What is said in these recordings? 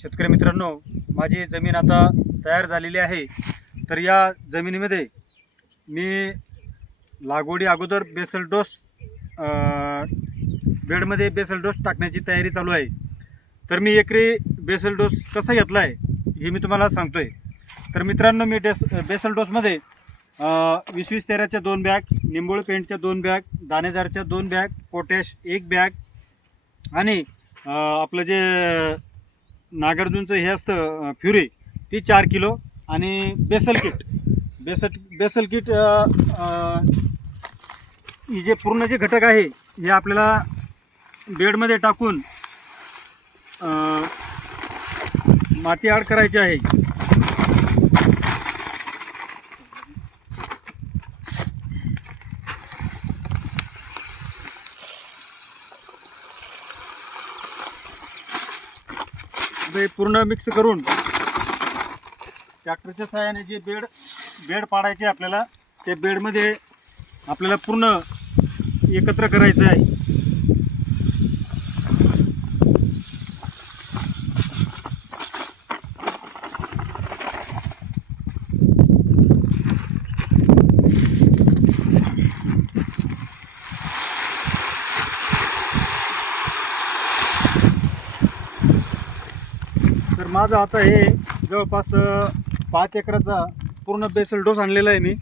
शेतकरी मित्रांनो माझी जमीन आता तयार झालेली आहे. तर या जमिनीमध्ये मी लागवडी अगोदर बेसल डोस बेडमध्ये बेसल डोस टाकण्याची तयारी चालू आहे. तर मी एकरी बेसल डोस कसा घेतला आहे हे मी तुम्हाला सांगतो आहे तर मित्रांनो मी डेस बेसल डोसमध्ये वीस वीस तेराच्या दोन बॅग निंबोळ पेंटच्या दोन बॅग दाणेदारच्या दोन बॅग पोटॅश एक बॅग आणि आपलं जे नागार्जुनचं हे असतं फ्युरे फ्युरी ती चार किलो आणि basal kit. Basal basal kit ही जे पूर्ण जे घटक आहे हे आपल्याला बेडमध्ये टाकून माती आड करायची आहे. ते पूर्ण मिक्स करून ट्रॅक्टरच्या सहाय्याने जे बेड बेड पाडायचे आपल्याला त्या बेडमध्ये आपल्याला पूर्ण एकत्र करायचं आहे. तर माझं आता हे जवळपास पाच एकराचा पूर्ण बेसल डोस आणलेला आहे मी.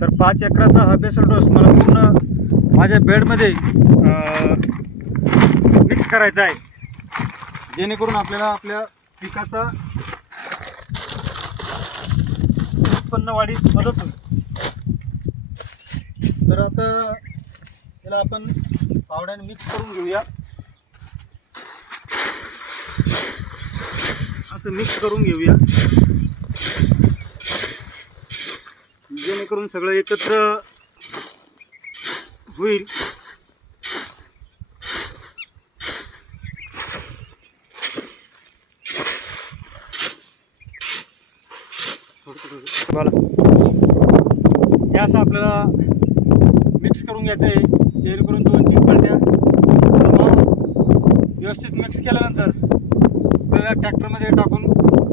तर पाच एकराचा हा बेसल डोस मला पूर्ण माझ्या बेडमध्ये मिक्स करायचा आहे. जेणेकरून आपल्याला आपल्या पिकाचा उत्पन्न वाढीस मदत होईल. तर आता त्याला आपण पावड्याने मिक्स करून घेऊया. असं मिक्स करून घेऊया. जेणेकरून सगळं एकत्र होईल. हे असं आपल्याला मिक्स करून घ्यायचं आहे जेणेकरून दोन तीन पलट्या व्यवस्थित मिक्स केल्यानंतर आपल्याला ट्रॅक्टरमध्ये टाकून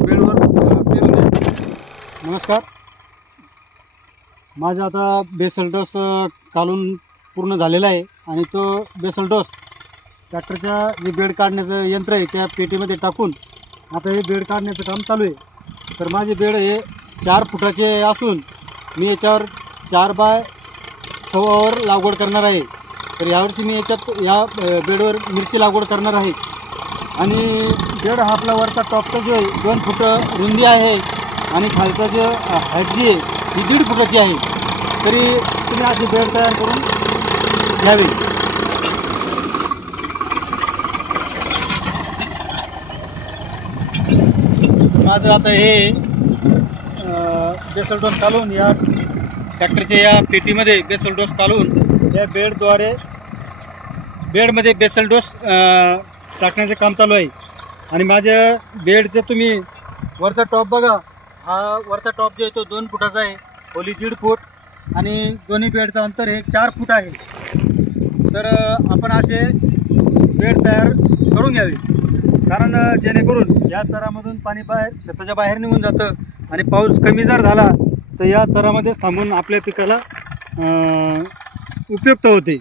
बेडवर पेरून द्यायचं नमस्कार. माझा आता बेसल डोस पूर्ण झालेला आहे आणि तो बेसल डोस ट्रॅक्टरच्या जे बेड काढण्याचं यंत्र आहे त्या पेटीमध्ये टाकून आता हे बेड काढण्याचं काम चालू आहे. तर माझे बेड हे चार फुटाचे असून मी याच्यावर चार बाय सव्वावर लागवड करणार आहे. तर यावर्षी मी याच्यात या बेडवर मिरची लागवड करणार आहे. आणि बेड हा आपला वरचा टॉपचा जो दोन फुटं रुंदी आहे आणि खालचा जो हाईट जी आहे ही दीड फुटाची आहे. तरी तुम्ही अशी बेड तयार करून घ्यावी. माझं आता हे बेसल डोस या ट्रॅक्टरच्या या पेटीमध्ये बेसल डोस या बेडद्वारे बेडमध्ये बेसल डोस टाकण्याचं काम चालू आहे. आणि माझ्या बेडचं तुम्ही वरचा टॉप बघा. हा वरचा टॉप जो आहे तो दोन फुटाचा आहे. खोली दीड फूट आणि दोन्ही बेडचं अंतर हे चार फूट आहे. तर आपण असे बेड तयार करून घ्यावे. कारण जेणेकरून या चरामधून पाणी बाहेर शेताच्या बाहेर निघून जातं आणि पाऊस कमी जर झाला तर या चरामध्येच थांबून आपल्या पिकाला उपयुक्त होते.